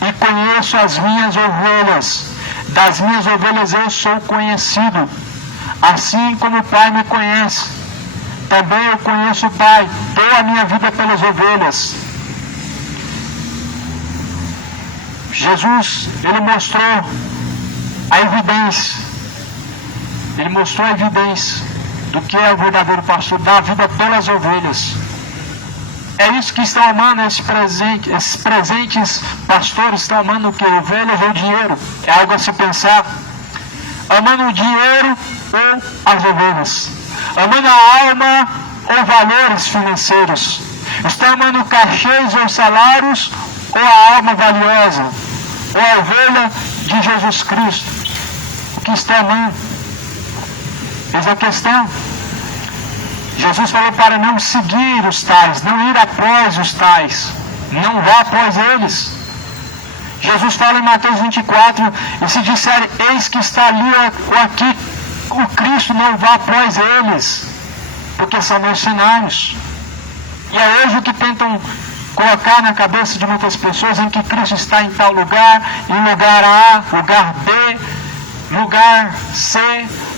e conheço as minhas ovelhas. Das minhas ovelhas eu sou conhecido, assim como o Pai me conhece. Também eu conheço o Pai, dou a minha vida pelas ovelhas. Jesus, ele mostrou a evidência. Ele mostrou a evidência do que é o verdadeiro pastor, dar a vida pelas ovelhas. É isso que estão amando esses presentes pastores estão amando o que? Ovelhas ou dinheiro? É algo a se pensar. Amando o dinheiro ou as ovelhas? Amando a alma ou valores financeiros? Estão amando cachês ou salários ou a alma valiosa? Ou a ovelha de Jesus Cristo? O que está amando? Eis a questão. Jesus falou para não seguir os tais, não ir após os tais, não vá após eles. Jesus fala em Mateus 24, e se disser, eis que está ali ou aqui o Cristo, não vá após eles, porque são mercenários. E é hoje o que tentam colocar na cabeça de muitas pessoas, em que Cristo está em tal lugar, em lugar A, lugar B, lugar C,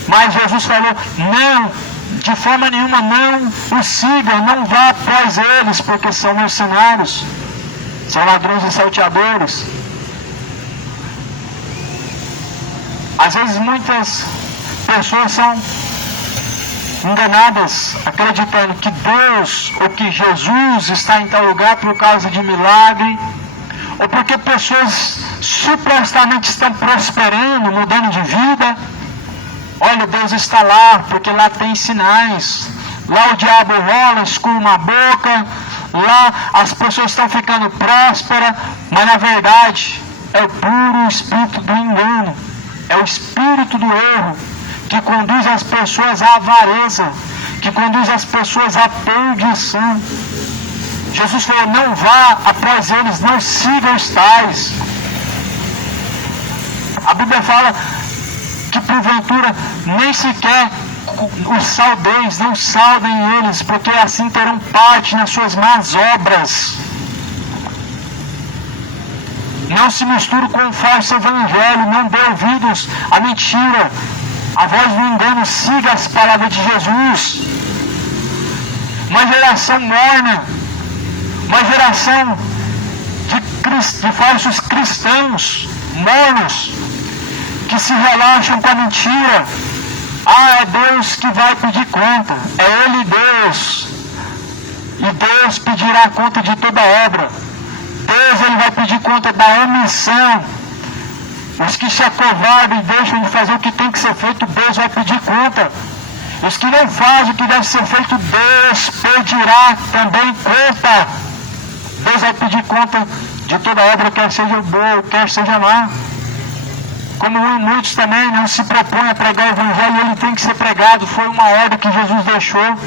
mas Jesus falou, não, de forma nenhuma, não o sigam, não vá após eles, porque são mercenários, são ladrões e salteadores. Às vezes muitas pessoas são enganadas, acreditando que Deus ou que Jesus está em tal lugar por causa de milagre, ou porque pessoas supostamente estão prosperando, mudando de vida. Olha, Deus está lá, porque lá tem sinais. Lá o diabo rola, escuma a boca, lá as pessoas estão ficando prósperas, mas na verdade é o puro espírito do engano, é o espírito do erro, que conduz as pessoas à avareza, que conduz as pessoas à perdição. Jesus falou, não vá após eles, não siga os tais. A Bíblia fala que porventura nem sequer os saldeis, não saudem eles, porque assim terão parte nas suas más obras. Não se misture com o falso evangelho, não dê ouvidos à mentira. A voz do engano, siga as palavras de Jesus. Uma geração morna, uma geração de falsos cristãos, mornos, que se relaxam com a mentira. Ah, é Deus que vai pedir conta, é Ele Deus. E Deus pedirá conta de toda obra. Deus, Ele vai pedir conta da omissão. Os que se acovardam e deixam de fazer o que tem que ser feito, Deus vai pedir conta. Os que não fazem o que deve ser feito, Deus pedirá também conta. Deus vai pedir conta de toda obra, quer seja boa, quer seja má. Como muitos também não se propõem a pregar o evangelho, ele tem que ser pregado. Foi uma ordem que Jesus deixou.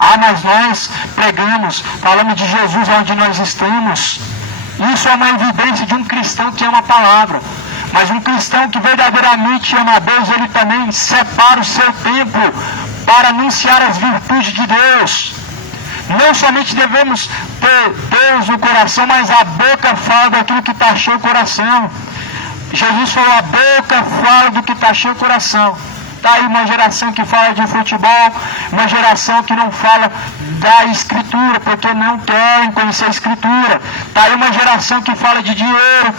Ah, mas nós pregamos, falamos de Jesus onde nós estamos. Isso é uma evidência de um cristão que ama a palavra. Mas um cristão que verdadeiramente ama a Deus, ele também separa o seu tempo para anunciar as virtudes de Deus. Não somente devemos ter Deus no coração, mas a boca fala daquilo que está cheio o coração. Jesus falou, a boca fala do que está cheio o coração. Está aí uma geração que fala de futebol, uma geração que não fala da Escritura, porque não querem conhecer a Escritura. Está aí uma geração que fala de dinheiro,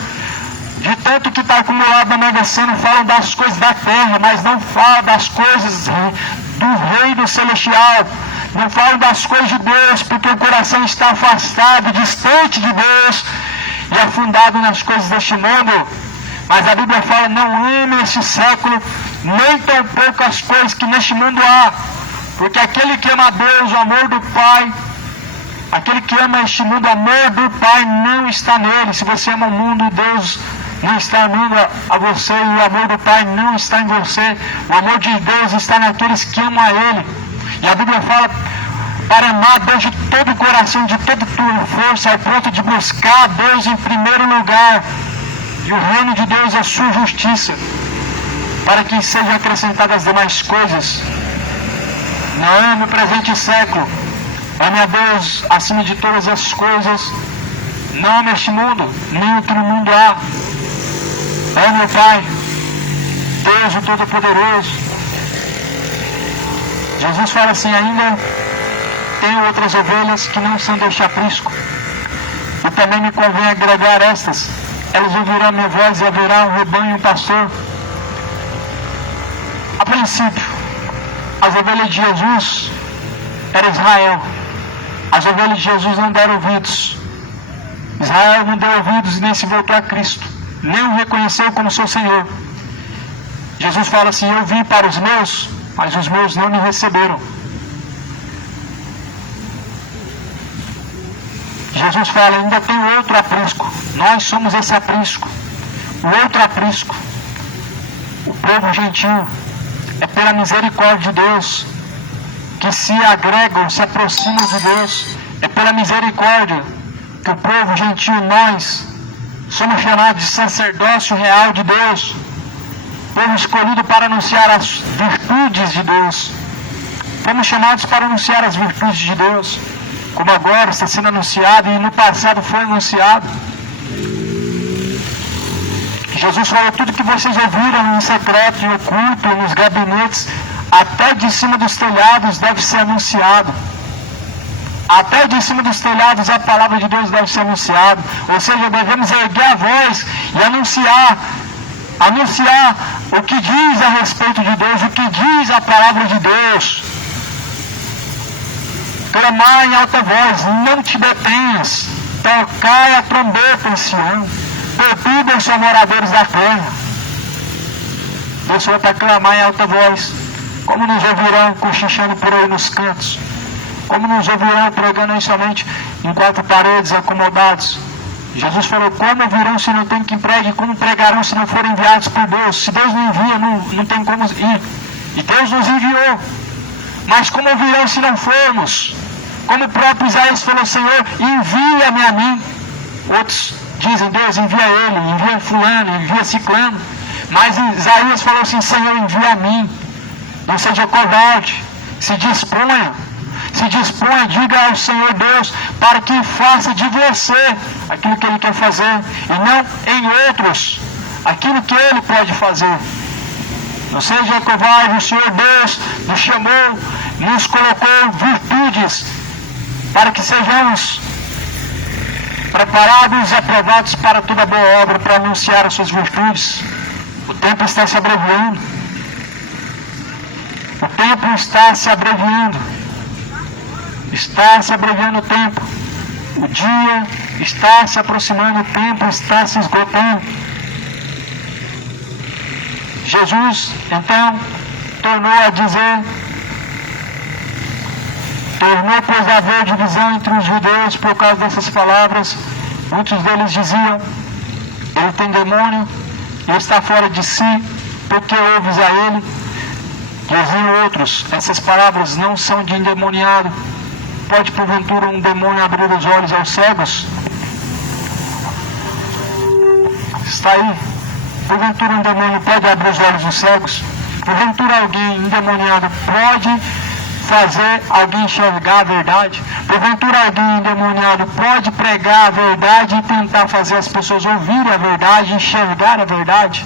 de tanto que está acumulado na Mega Sena, falam das coisas da terra, mas não falam das coisas do reino celestial. Não falam das coisas de Deus, porque o coração está afastado, distante de Deus e afundado nas coisas deste mundo. Mas a Bíblia fala, não ame esse século, nem tampouco as coisas que neste mundo há. Porque aquele que ama a Deus, o amor do Pai, aquele que ama este mundo, o amor do Pai não está nele. Se você ama o mundo, Deus não está amando a você, e o amor do Pai não está em você. O amor de Deus está naqueles que amam a Ele. E a Bíblia fala, para amar Deus de todo o coração, de toda a tua força, ao ponto de buscar a Deus em primeiro lugar. E o reino de Deus é a sua justiça, para que sejam acrescentadas as demais coisas. Não ame o presente século, ame a Deus acima de todas as coisas. Não ame este mundo, nem o que no mundo há. Ame o Pai, Deus o Todo-Poderoso. Jesus fala assim, ainda tenho outras ovelhas que não são deste aprisco, e também me convém agregar estas. Elas ouvirão minha voz e haverá um rebanho e um pastor. A princípio, as ovelhas de Jesus eram Israel. As ovelhas de Jesus não deram ouvidos. Israel não deu ouvidos e nem se voltou a Cristo, nem o reconheceu como seu Senhor. Jesus fala assim, eu vim para os meus, mas os meus não me receberam. Jesus fala, ainda tem outro aprisco. Nós somos esse aprisco. O outro aprisco. O povo gentil. é pela misericórdia de Deus que se agregam, se aproximam de Deus. É pela misericórdia que o povo gentil, nós, somos chamados de sacerdócio real de Deus, povo escolhido para anunciar as virtudes de Deus. Fomos chamados para anunciar as virtudes de Deus, como agora está sendo anunciado e no passado foi anunciado. Jesus falou: tudo que vocês ouviram em secreto, em oculto, nos gabinetes, até de cima dos telhados deve ser anunciado. Até de cima dos telhados a palavra de Deus deve ser anunciada. Ou seja, devemos erguer a voz e anunciar o que diz a respeito de Deus, o que diz a palavra de Deus. Clamar em alta voz, não te detenhas, tocai a trombeta em Sião, perturbem os moradores da terra. Deus falou para clamar em alta voz. Como nos ouvirão cochichando por aí nos cantos? Como nos ouvirão pregando aí somente em quatro paredes, acomodados? Jesus falou: como ouvirão se não tem quem pregue? Como pregarão se não forem enviados por Deus? Se Deus não envia, não tem como ir. E Deus nos enviou. Mas como ouvirão se não formos? Como o próprio Isaías falou: Senhor, envia-me a mim. Outros dizem: Deus, envia ele, envia fulano, envia ciclano. Mas Isaías falou assim: Senhor, envia a mim. Não seja covarde, se disponha, diga ao Senhor Deus, para que faça de você aquilo que Ele quer fazer, e não em outros, aquilo que Ele pode fazer. Não seja covarde, o Senhor Deus nos chamou, nos colocou virtudes, para que sejamos preparados e aprovados para toda boa obra, para anunciar as suas virtudes. O tempo está se abreviando. O tempo está se abreviando. Está se abreviando o tempo. O dia está se aproximando, o tempo está se esgotando. Jesus, então, tornou pois a haver divisão entre os judeus por causa dessas palavras. Muitos deles diziam: ele tem demônio, ele está fora de si, porque ouves a ele? Diziam outros: essas palavras não são de endemoniado. Pode porventura um demônio abrir os olhos aos cegos? Está aí. Porventura um demônio pode abrir os olhos dos cegos? Porventura alguém endemoniado pode fazer alguém enxergar a verdade? Porventura alguém endemoniado pode pregar a verdade e tentar fazer as pessoas ouvirem a verdade, enxergar a verdade?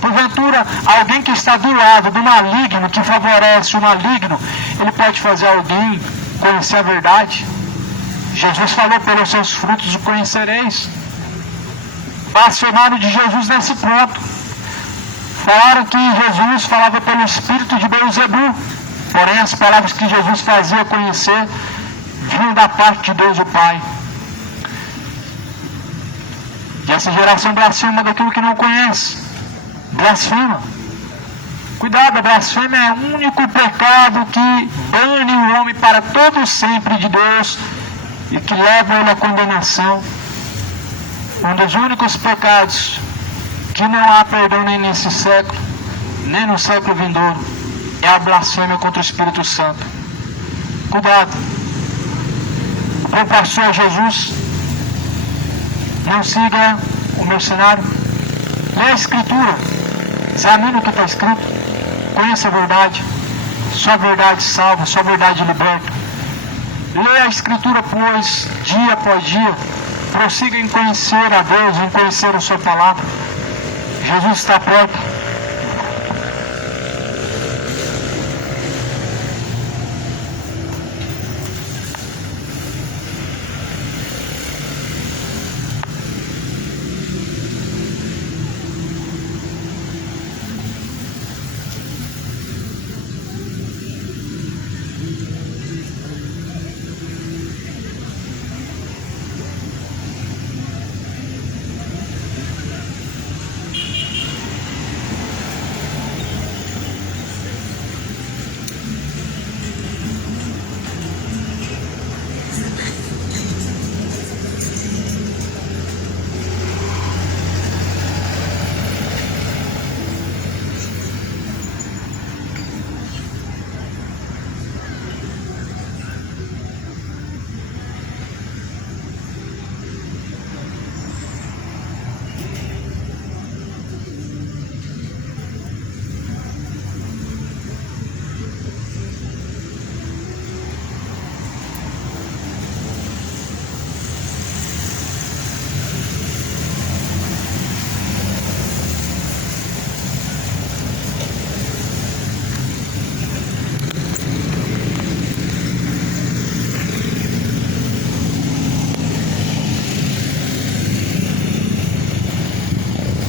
Porventura alguém que está do lado do maligno, que favorece o maligno, ele pode fazer alguém conhecer a verdade? Jesus falou: pelos seus frutos o conhecereis. Acionaram de Jesus nesse ponto. Falaram que Jesus falava pelo Espírito de Beelzebul, porém as palavras que Jesus fazia conhecer vinham da parte de Deus o Pai. E essa geração blasfema daquilo que não conhece. Blasfema. Cuidado, a blasfêmia é o único pecado que bane o homem para todo sempre de Deus e que leva ele à condenação. Um dos únicos pecados que não há perdão nem nesse século, nem no século vindouro, é a blasfêmia contra o Espírito Santo. Cuidado. O bom pastor Jesus, não siga o mercenário. Lê a Escritura, examine o que está escrito, conheça a verdade. Só a verdade salva, só a verdade liberta. Lê a Escritura, pois, dia após dia, prossiga em conhecer a Deus, em conhecer a sua palavra. Jesus está perto.